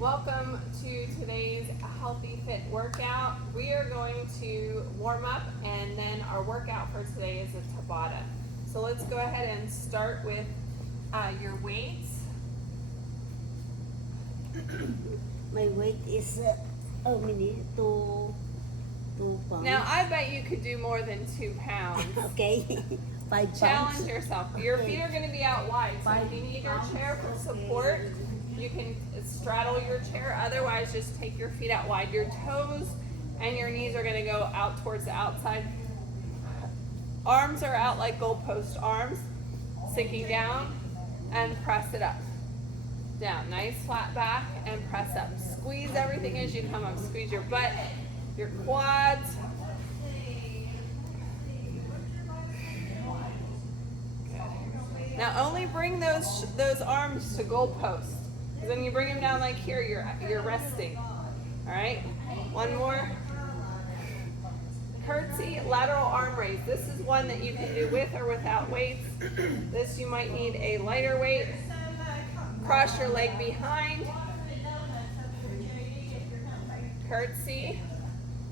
Welcome to today's Healthy Fit workout. We are going to warm up and then our workout for today is a Tabata. So let's go ahead and start with your weights. My weight is two pounds. Now I bet you could do more than 2 pounds. Okay, 5 pounds. Challenge yourself. Your feet are going to be out wide, so if you need your chair for support, you can straddle your chair. Otherwise, just take your feet out wide. Your toes and your knees are going to go out towards the outside. Arms are out like goalpost arms, sinking down and press it up. Down, nice flat back and press up. Squeeze everything as you come up. Squeeze your butt, your quads. Good. Now only bring those arms to goalpost. Because when you bring them down like here, you're resting. All right. One more. Curtsy, lateral arm raise. This is one that you can do with or without weights. This you might need a lighter weight. Cross your leg behind. Curtsy,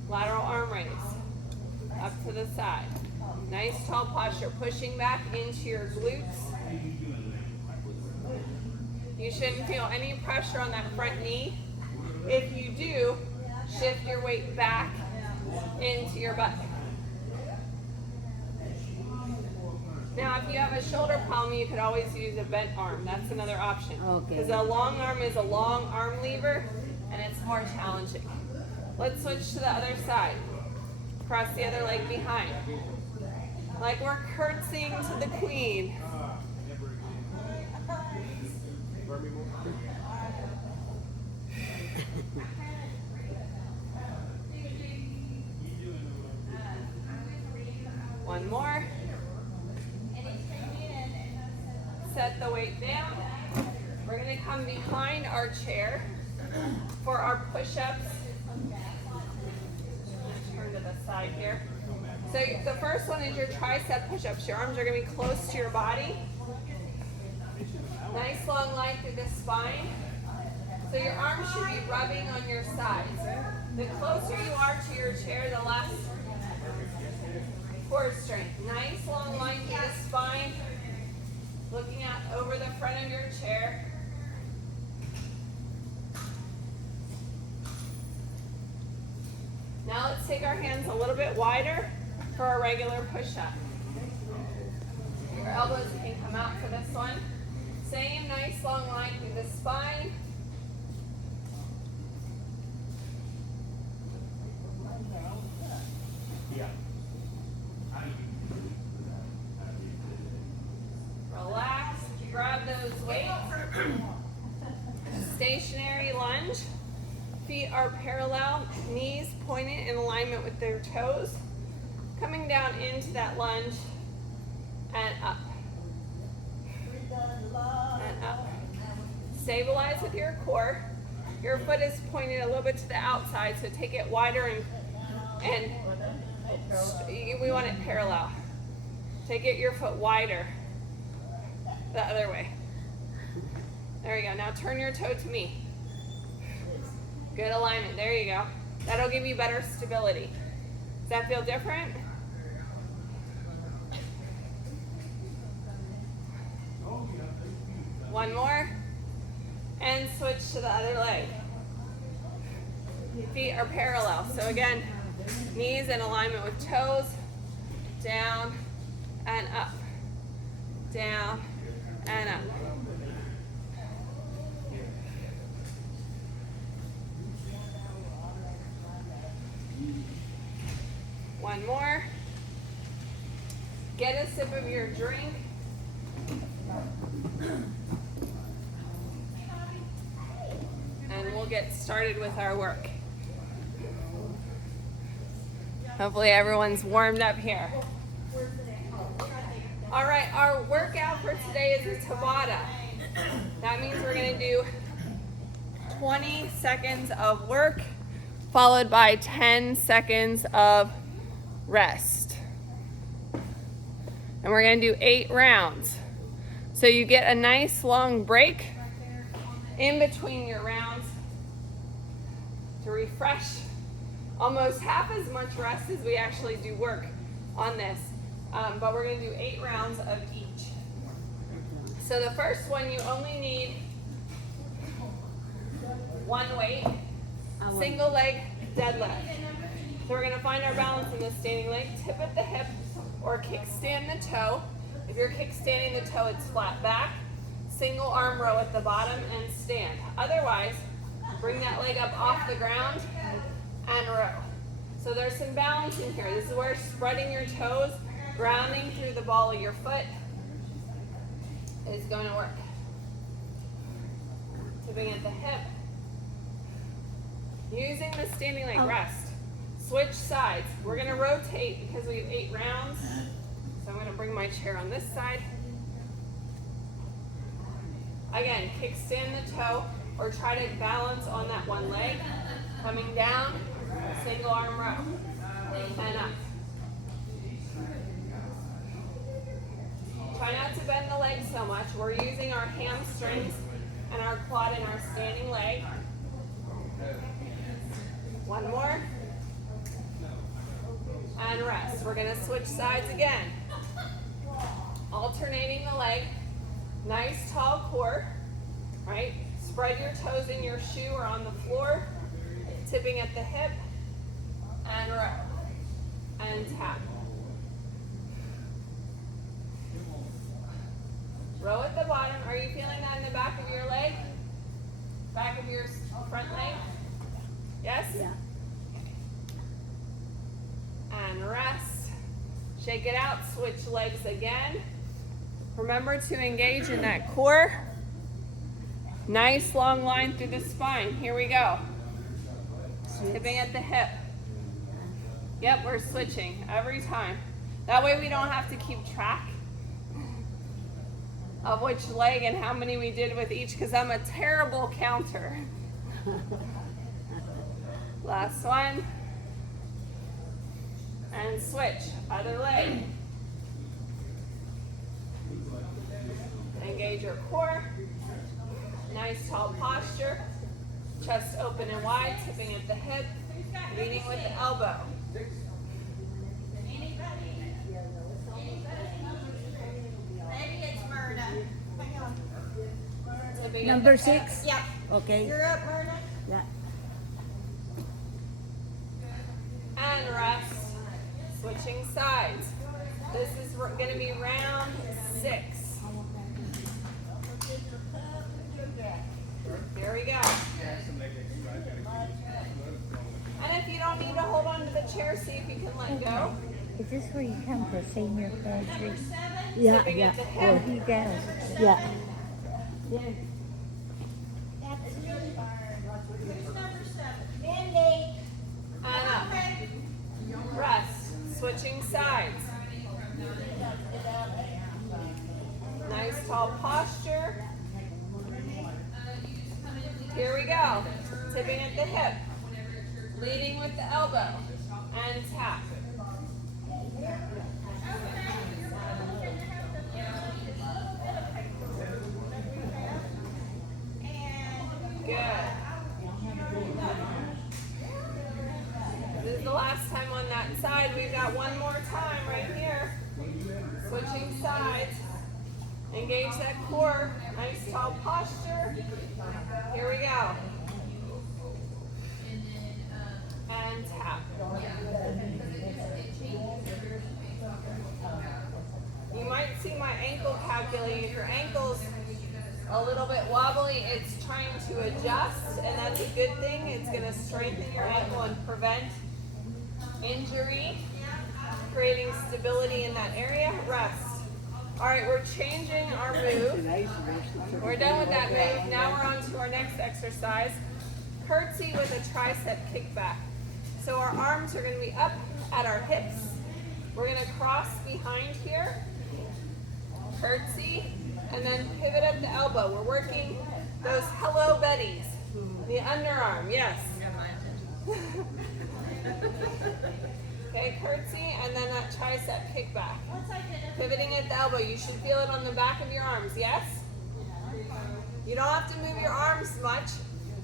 lateral arm raise. Up to the side. Nice tall posture. Pushing back into your glutes. You shouldn't feel any pressure on that front knee. If you do, shift your weight back into your butt. Now, if you have a shoulder problem, you could always use a bent arm. That's another option. Okay. Because a long arm is a long arm lever, and it's more challenging. Let's switch to the other side. Cross the other leg behind. Like we're curtsying to the queen. One more. Set the weight down. We're going to come behind our chair for our push-ups. I'm going to turn to the side here. So the first one is your tricep push-ups. Your arms are going to be close to your body. Nice long line through the spine. So your arms should be rubbing on your sides. The closer you are to your chair, the less core strength. Nice long line through the spine. Looking out over the front of your chair. Now let's take our hands a little bit wider for a regular push-up. Your elbows can come out for this one. Same nice long line through the spine. Relax, grab those weights. Stationary lunge. Feet are parallel, knees pointed in alignment with their toes. Coming down into that lunge and up. And up. Stabilize with your core. Your foot is pointed a little bit to the outside, so take it wider and we want it parallel. Take your foot wider. The other way. There you go. Now turn your toe to me. Good alignment. There you go. That'll give you better stability. Does that feel different? One more. And switch to the other leg. Feet are parallel. So again, knees in alignment with toes. Down and up. Down and up. One more. Get a sip of your drink. And we'll get started with our work. Hopefully everyone's warmed up here. All right, our workout for today is a Tabata. That means we're going to do 20 seconds of work followed by 10 seconds of rest. And we're going to do 8 rounds. So you get a nice long break in between your rounds. to refresh almost half as much rest as we actually do work on this. But we're going to do 8 rounds of each. So the first one, you only need one weight, single leg deadlift. So we're going to find our balance in the standing leg, tip at the hip, or kickstand the toe. If you're kickstanding the toe, it's flat back. Single arm row at the bottom and stand. Otherwise, bring that leg up off the ground and row. So there's some balance in here. This is where spreading your toes, grounding through the ball of your foot is going to work. Tipping at the hip. Using the standing leg rest. Switch sides. We're going to rotate because we have 8 rounds. So I'm going to bring my chair on this side. Again, kickstand the toe or try to balance on that one leg. Coming down, single arm row, and up. Try not to bend the leg so much. We're using our hamstrings and our quad in our standing leg. One more. And rest. We're going to switch sides again. Alternating the leg. Nice tall core, right? Spread your toes in your shoe or on the floor. Tipping at the hip. And row. And tap. Row at the bottom. Are you feeling that in the back of your leg? Back of your front leg? Yes? Yeah. And rest. Shake it out. Switch legs again. Remember to engage in that core. Nice long line through the spine. Here we go. Tipping at the hip. Yep, we're switching every time. That way we don't have to keep track of which leg and how many we did with each, because I'm a terrible counter. Last one. And switch. Other leg. Engage your core. Nice tall posture. Chest open and wide, tipping at the hip, leading with the elbow. Number 6? Yep. Okay. You're up, Myrna. Yeah. And rest. Switching sides. This is going to be round 6. Here we go. And if you don't need to hold on to the chair, see if you can let go. Is this where you come for senior pantry? Yeah, Tipping yeah. at the Oh, hip. he does. Yeah. Who's number 7? Mindy. And up. Rest. Switching sides. Nice tall posture. Here we go. Tipping at the hip. Leading with the elbow. And tap. Good. This is the last time on that side. We've got one more time right here. Switching sides. Engage that core. Nice tall posture. Here we go. And tap. You might see my ankle calculating. If your ankle's a little bit wobbly, it's trying to adjust, and that's a good thing. It's going to strengthen your ankle and prevent injury, creating stability in that area. Rest. All right, we're changing our move. We're done with that move. Now we're on to our next exercise. Curtsy with a tricep kickback. So our arms are going to be up at our hips. We're going to cross behind here. Curtsy. And then pivot at the elbow. We're working those hello Bettys. The underarm, yes. Okay, curtsy, and then that tricep kickback. Pivoting at the elbow. You should feel it on the back of your arms, yes? You don't have to move your arms much.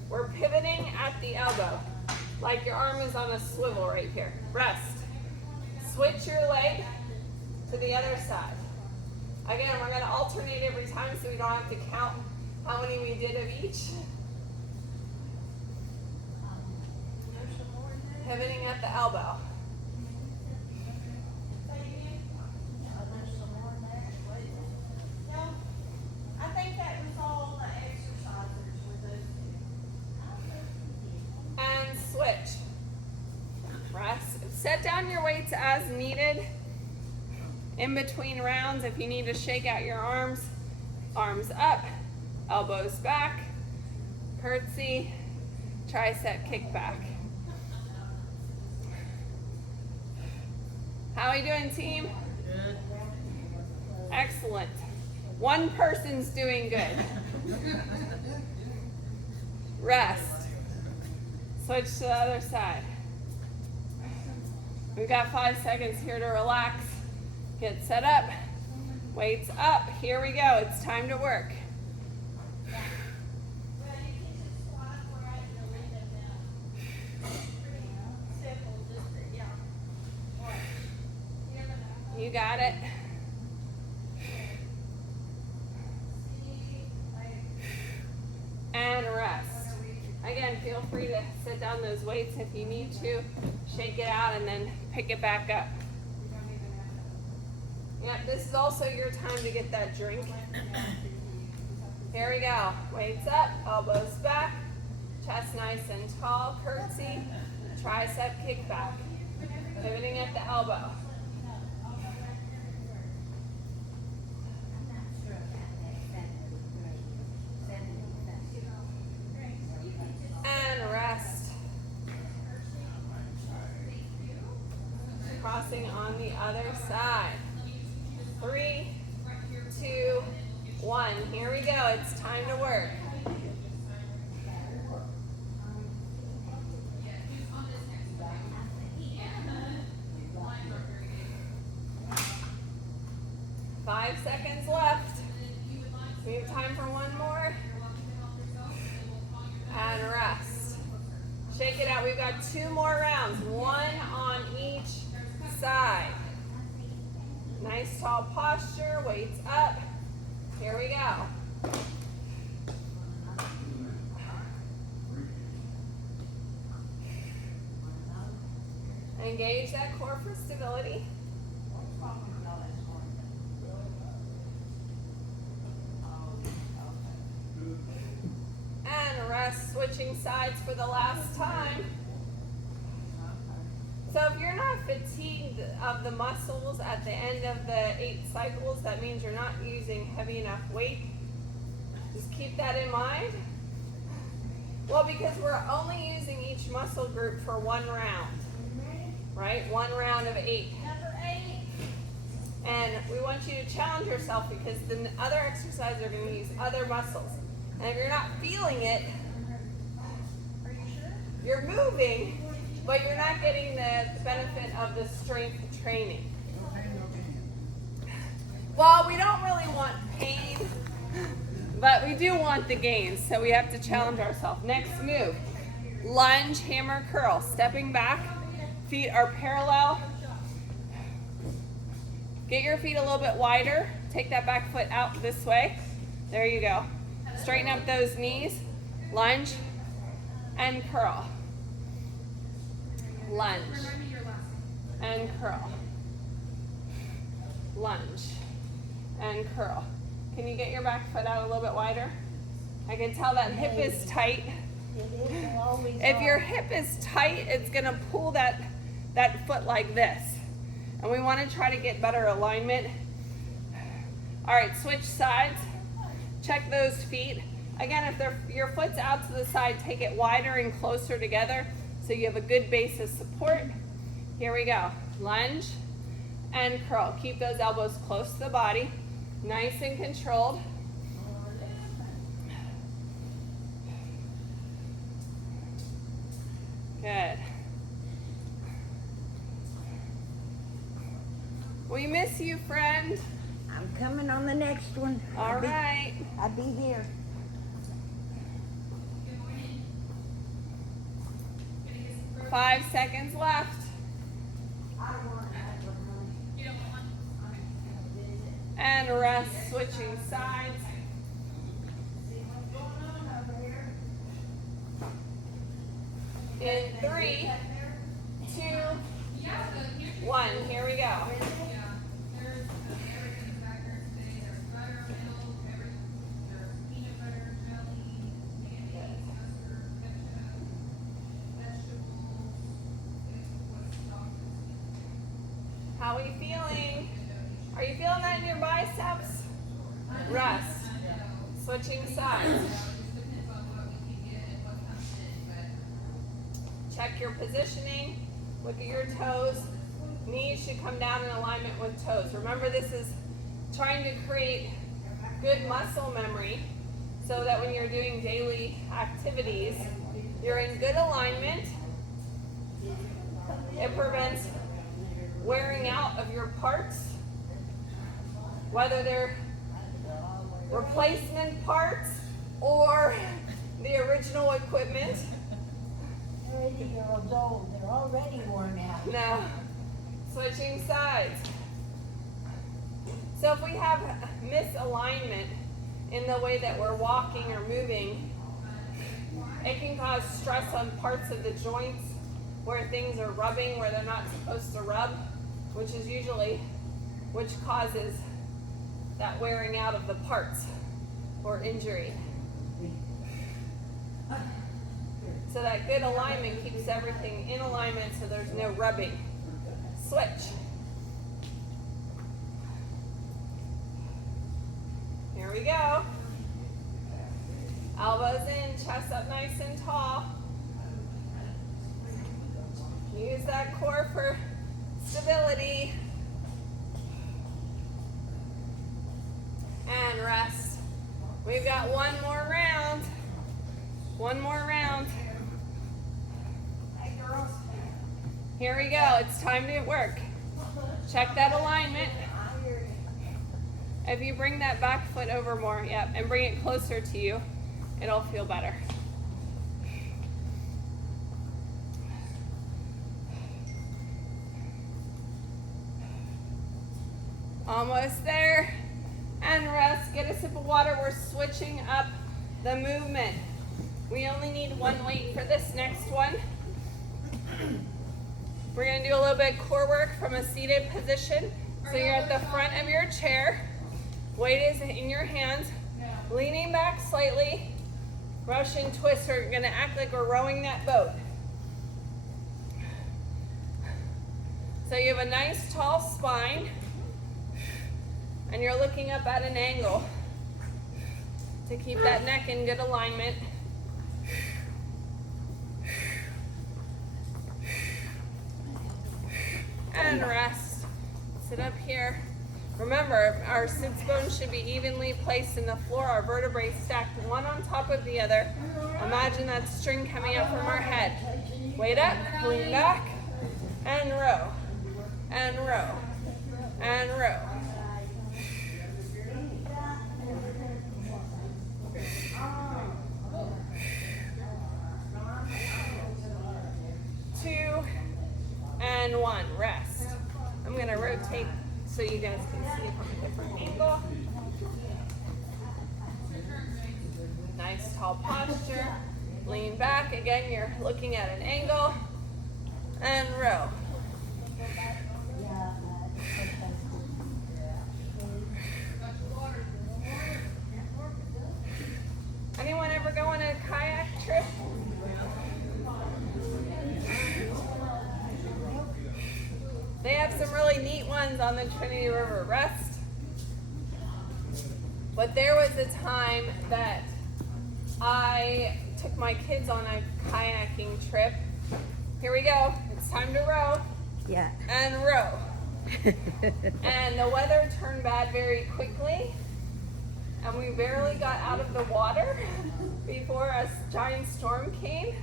We're pivoting at the elbow. like your arm is on a swivel right here. Rest. Switch your leg to the other side. Again, we're going to alternate every time so we don't have to count how many we did of each. Pivoting at the elbow. I think that was all the exercisers with those two. And switch. Rest. Set down your weights as needed. In between rounds, if you need to shake out your arms, arms up, elbows back, curtsy, tricep kick back. How are we doing, team? Good. Excellent. One person's doing good. Rest. Switch to the other side. We've got 5 seconds here to relax. Get set up. Weights up. Here we go. It's time to work. Well, you can just squat where I can leave them down. Pretty simple, just that, yeah. You got it. And rest. Again, feel free to sit down those weights if you need to. Shake it out and then pick it back up. Yep, this is also your time to get that drink. Here we go. Weights up, elbows back, chest nice and tall, curtsy, tricep kick back. Pivoting at the elbow. And rest. Crossing on the other side. 3, 2, 1. Here we go. It's time to work. Five seconds left. We have time for one more. And rest. Shake it out. We've got 2 more rounds. 1 on each side. Nice tall posture. Weights up. Here we go. Engage that core for stability. And rest, switching sides for the last time. So if you're not fatigued of the muscles at the end of the 8 cycles, that means you're not using heavy enough weight. Just keep that in mind. Well, because we're only using each muscle group for 1 round, right? 1 round of 8. Number 8. And we want you to challenge yourself because the other exercises are going to use other muscles. And if you're not feeling it, Are you sure? you're moving, but you're not getting the benefit of the strength training. Well, we don't really want pain, but we do want the gains, so we have to challenge ourselves. Next move, lunge, hammer, curl. Stepping back, feet are parallel. Get your feet a little bit wider. Take that back foot out this way. There you go. Straighten up those knees. Lunge and curl. Lunge and curl. Lunge and curl. Can you get your back foot out a little bit wider? I can tell that hip is tight. If your hip is tight, it's going to pull that foot like this. And we want to try to get better alignment. All right, switch sides. Check those feet. Again, if your foot's out to the side, take it wider and closer together so you have a good base of support. Here we go. Lunge and curl. Keep those elbows close to the body. Nice and controlled. Good. We miss you, friend. I'm coming on the next one. All right. I'll be there. 5 seconds left. And rest, switching sides. In 3, 2, 1. Here we go. How are you feeling? Are you feeling that in your biceps? Rest. Switching sides. Check your positioning. Look at your toes. Knees should come down in alignment with toes. Remember, this is trying to create good muscle memory so that when you're doing daily activities, you're in good alignment. It prevents wearing out of your parts, whether they're replacement parts or the original equipment. 80-year-olds old, they're already worn out. No. Switching sides. So if we have misalignment in the way that we're walking or moving, it can cause stress on parts of the joints where things are rubbing where they're not supposed to rub, which causes that wearing out of the parts or injury. So that good alignment keeps everything in alignment so there's no rubbing. Switch. Here we go. Elbows in, chest up nice and tall. Use that core for stability. And rest. We've got one more round. One more round. Here we go. It's time to work. Check that alignment. If you bring that back foot over more, yep, and bring it closer to you, it'll feel better. Almost there. And rest. Get a sip of water. We're switching up the movement. We only need one weight for this next one. We're going to do a little bit of core work from a seated position. So you're at the front of your chair. Weight is in your hands. Leaning back slightly. Russian twist. We're going to act like we're rowing that boat. So you have a nice tall spine. And you're looking up at an angle to keep that neck in good alignment. And rest. Sit up here. Remember, our sits bones should be evenly placed in the floor, our vertebrae stacked one on top of the other. Imagine that string coming up from our head. Weight up, lean back, and row, and row, and row. Two, and one. Rest. I'm going to rotate so you guys can see from a different angle. Nice tall posture. Lean back. Again, you're looking at an angle. And row. Anyone ever go on a kayak trip? They have some really neat ones on the Trinity River. Rest. But there was a time that I took my kids on a kayaking trip. Here we go. It's time to row. Yeah. And row. And the weather turned bad very quickly. And we barely got out of the water before a giant storm came.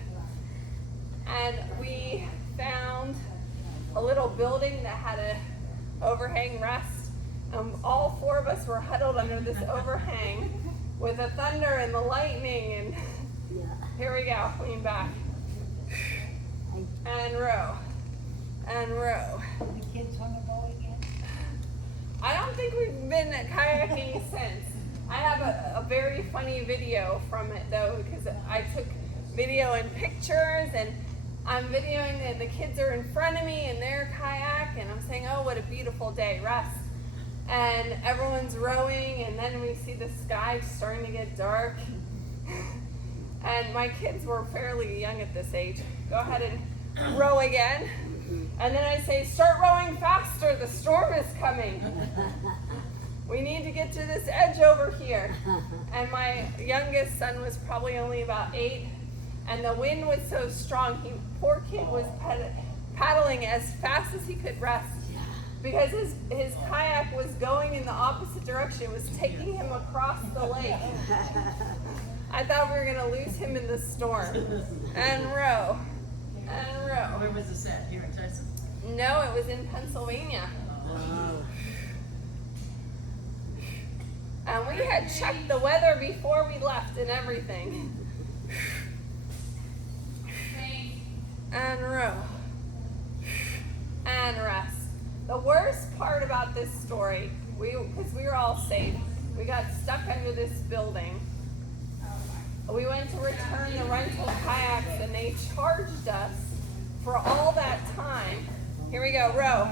And we found a little building that had an overhang rest. All four of us were huddled under this overhang with the thunder and the lightning. And here we go. Lean back. and row, and row. The kids want to go again? I don't think we've been kayaking since. I have a very funny video from it though, because I took video and pictures, and I'm videoing and the kids are in front of me in their kayak, and I'm saying, oh, what a beautiful day, rest. And everyone's rowing, and then we see the sky starting to get dark. And my kids were fairly young at this age. Go ahead and row again. And then I say, start rowing faster, the storm is coming. We need to get to this edge over here. And my youngest son was probably only about 8, and the wind was so strong, poor kid was paddling as fast as he could rest, because his kayak was going in the opposite direction. It was taking him across the lake. I thought we were going to lose him in the storm. And row. And row. Where was this at? Here in Texas? No, it was in Pennsylvania. And we had checked the weather before we left and everything. And row. And rest. The worst part about this story, because we were all safe, we got stuck under this building. We went to return the rental kayaks, and they charged us for all that time. Here we go, row.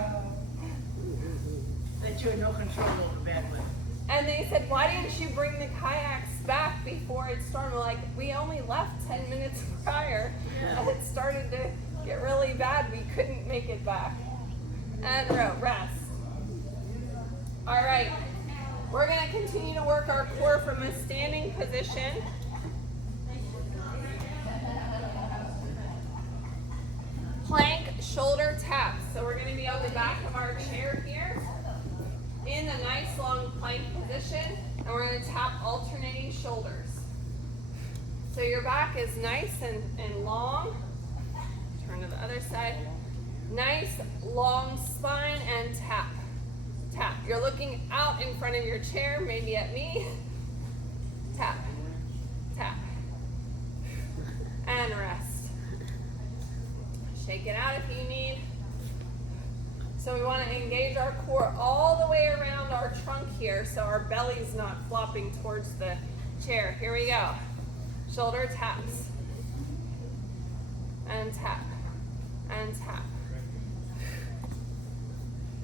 That you had no control over bad weather. And they said, why didn't you bring the kayaks back before it stormed? We're like, we only left 10 minutes prior, and it started to get really bad. We couldn't make it back. And row, rest. All right, we're going to continue to work our core from a standing position. Plank, shoulder taps. So we're going to be on the back of our chair here in a nice long plank position, and we're going to tap alternating shoulders. So your back is nice and long. Turn to the other side. Nice long spine and tap. Tap. You're looking out in front of your chair, maybe at me. Tap. Tap. And rest. Shake it out if you need. So we want to engage our core all the way around our trunk here, so our belly's not flopping towards the chair. Here we go. Shoulder taps. And tap. And tap.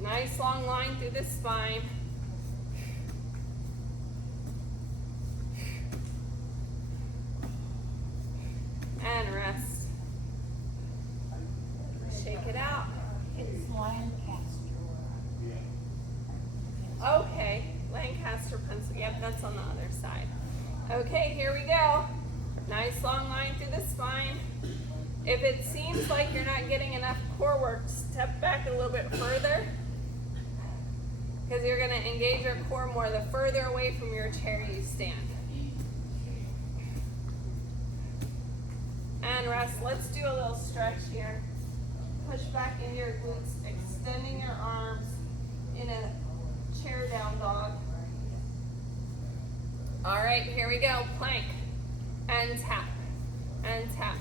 Nice long line through the spine. And rest. Shake it out. It's Lancaster. Okay, Lancaster, Pennsylvania. Yep, that's on the other side. Okay, here we go. Nice long line through the spine. If it seems like you're not getting enough core work, step back a little bit further, because you're going to engage your core more the further away from your chair you stand. And rest. Let's do a little stretch here. Push back into your glutes, extending your arms in a chair down dog. All right, here we go. Plank and tap and tap.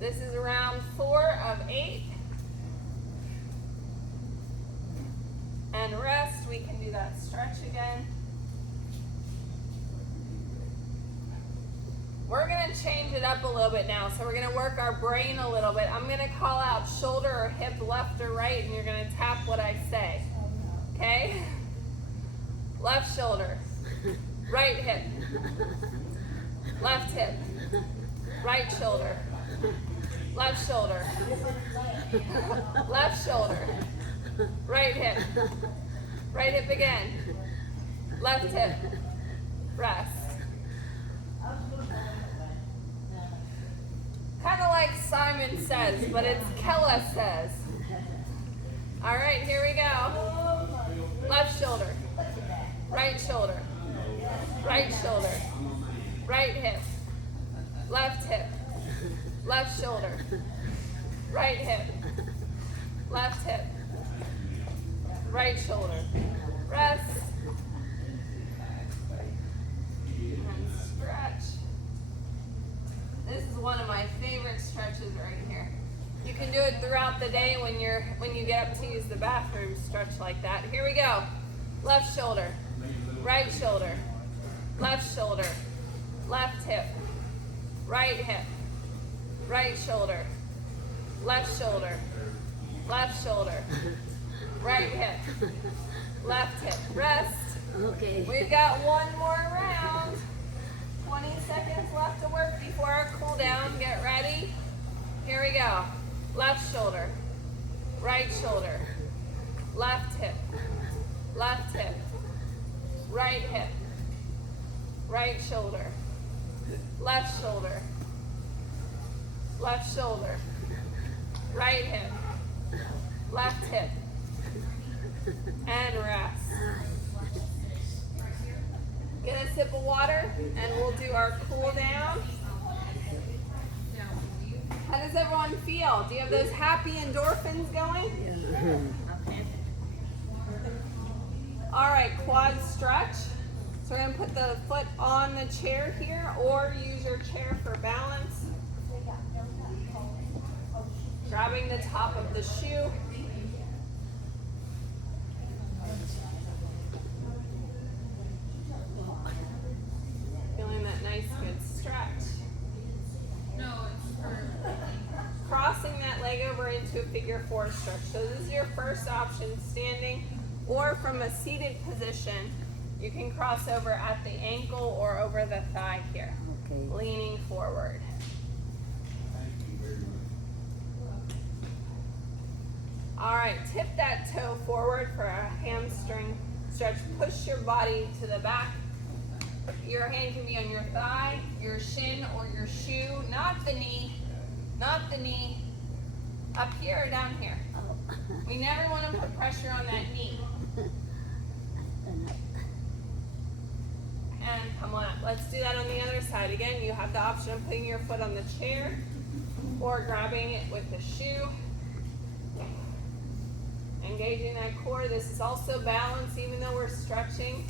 This is round 4 of 8. And rest. We can do that stretch again. We're going to change it up a little bit now. So we're going to work our brain a little bit. I'm going to call out shoulder or hip left or right, and you're going to tap what I say. Okay? Left shoulder. Right hip. Left hip. Right shoulder. Left shoulder. Left shoulder. Right hip. Right hip again. Left hip. Rest. Kind of like Simon Says, but it's Kella Says. All right, here we go. Left shoulder. Right shoulder. Right shoulder. Right hip. Left hip. Left shoulder. Right hip. Left hip. Right shoulder. Rest. stretches right here. You can do it throughout the day when you get up to use the bathroom, stretch like that. Here we go. Left shoulder, right shoulder, left shoulder, left hip, right hip, right shoulder, left shoulder, left shoulder, right hip, left hip. Rest. Okay. We've got one more round. 20 seconds left to work before our cool down. Get ready. Here we go. Left shoulder, right shoulder, left hip, right hip, right shoulder, left shoulder, right hip, and rest. Get a sip of water and we'll do our cool down. How does everyone feel? Do you have those happy endorphins going? All right, quad stretch. So we're gonna put the foot on the chair here or use your chair for balance. Grabbing the top of the shoe. Feeling that nice good stretch. Crossing that leg over into a figure four stretch. So this is your first option, standing or from a seated position. You can cross over at the ankle or over the thigh here, Okay. leaning forward. All right, tip that toe forward for a hamstring stretch. Push your body to the back. Your hand can be on your thigh, your shin, or your shoe, not the knee. Not the knee. Up here or down here? Oh. We never want to put pressure on that knee. And come on up. Let's do that on the other side. Again, you have the option of putting your foot on the chair or grabbing it with the shoe. Engaging that core. This is also balance even though we're stretching.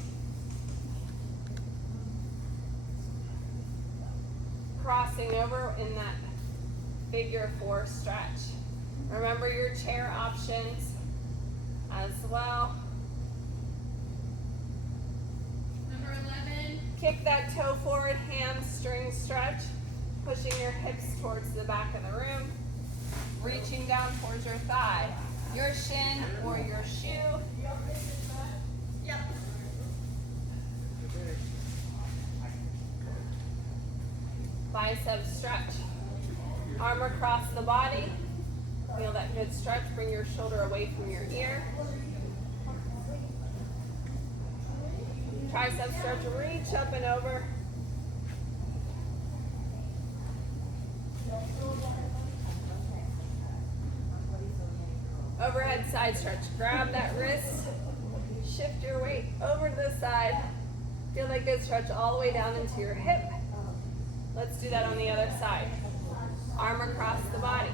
Crossing over in that figure four stretch. Remember your chair options as well. Number 11. Kick that toe forward, hamstring stretch. Pushing your hips towards the back of the room. Reaching down towards your thigh, your shin, or your shoe. Yep. Bicep stretch. Arm across the body. Feel that good stretch. Bring your shoulder away from your ear. Tricep stretch. Reach up and over. Overhead side stretch. Grab that wrist. Shift your weight over to the side. Feel that good stretch all the way down into your hip. Let's do that on the other side. Arm across the body.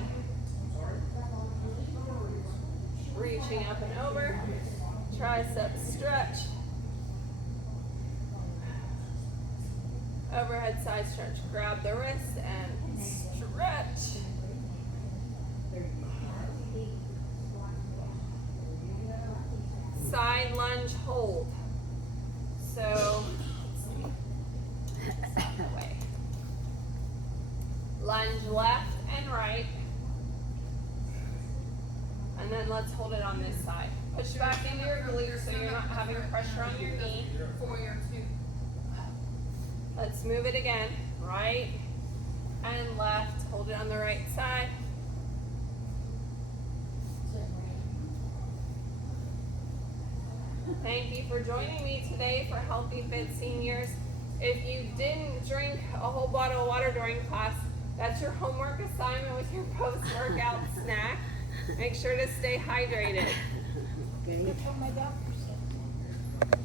Reaching up and over. Tricep stretch. Overhead side stretch. Grab the wrist and stretch. Side lunge hold. So, let's see. That way. Lunge left and right. And then let's hold it on this side. Push back into your glutes so you're not having pressure on your knee. Let's move it again. Right and left. Hold it on the right side. Thank you for joining me today for Healthy Fit Seniors. If you didn't drink a whole bottle of water during class, that's your homework assignment with your post-workout snack. Make sure to stay hydrated. Okay. That's what my doctor said.